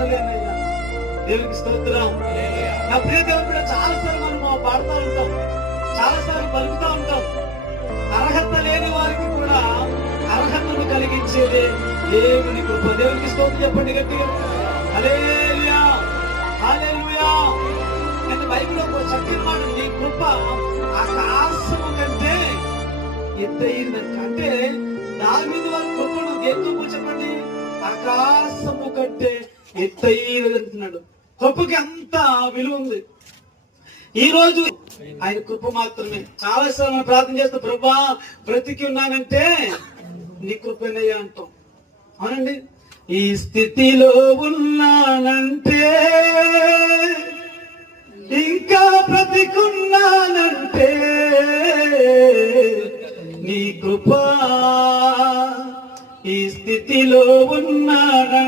ఉండలేనయ్యా. దేవునికి స్తోత్రం. నా ప్రియ దేవుడు, చాలా సార్లు మనం పాడుతూ ఉంటాం, చాలా సార్లు పలుకుతూ ఉంటాం. అర్హత లేని వారికి కూడా అర్హతను కలిగించేది దేవుని కృప. దేవునికి స్తోత్రం చెప్పండి గట్టిగా. హల్లెలూయా, హల్లెలూయా. అంటే బైబిల్లో ఒక చక్కని మాట, నీ కృప ఆకాశము కంటే ఎత్తైనది. అంటే దావీదు వారి కృపను దేంతో చెప్పండి, ఆకాశము కంటే ఎత్తైనది అంటున్నాడు. కృపకి అంత విలువ ఉంది. ఈ రోజు ఆయన కృప మాత్రమే. చాలా సార్లు ప్రార్థన చేస్తే, ప్రభా బ్రతికి ఉన్నానంటే నీ కృపనయ్యా అంటాం. అవునండి. ఈ స్థితిలో ఉన్నానంటే, ఇంకా బ్రతికున్నానంటే నీ కృప. ఈ స్థితిలో ఉన్నానంటే